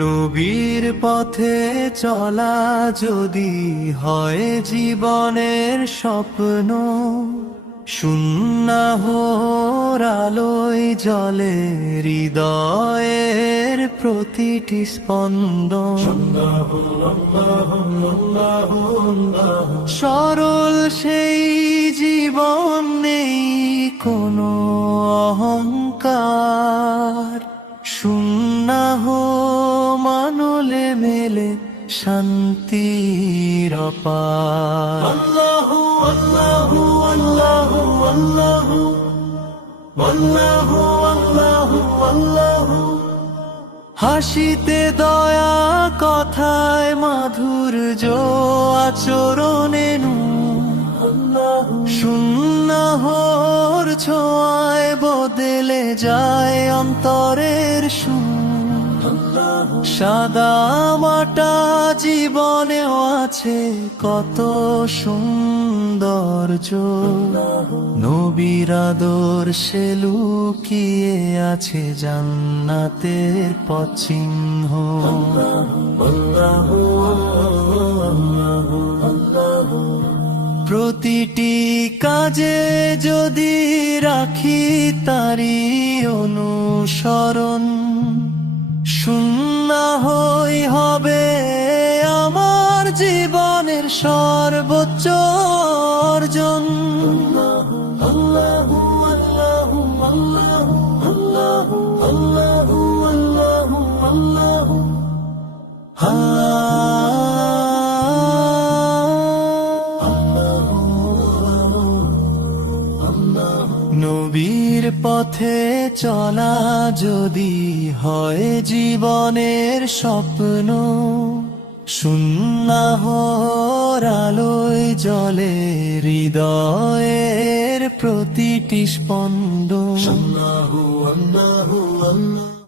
নবীর পথে চলা যদি হয় জীবনের স্বপ্ন, সুন্নাহর আলোয় জ্বলে হৃদয়ের প্রতিটি স্পন্দন। সরল সেই জীবন, নেই কোনো অহংকার, সুন্নাহ মানলে মেলে শান্তির অপার। আল্লাহু আল্লাহু আল্লাহু আল্লাহু আল্লাহু আল্লাহু আল্লাহু। হাসিতে দয়া, কথায় মাধুর্য, আচরণে নূর। সুন্নাহর ছোঁয়ায় বদলে যায় অন্তরের সুর। সাদা মাটা জীবনেও আছে কত সৌন্দর্য, নবীর আদর্শে লুকিয়ে আছে জান্নাতের পথ চিহ্ন। প্রতিটি কাজে যদি রাখি তারি অনুসরণ, সুন্নাহই হবে আমার জীবনের সর্বোচ্চ অর্জন। আল্লাহু আল্লাহু আল্লাহু আল্লাহু আল্লাহু আল্লাহু আল্লাহু। নবীর পথে চলা যদি হয় জীবনের স্বপ্ন, সুন্নাহর আলোয় জ্বলে হৃদয়ের প্রতিটি স্পন্দন। আল্লাহু আল্লাহু আল্লাহু।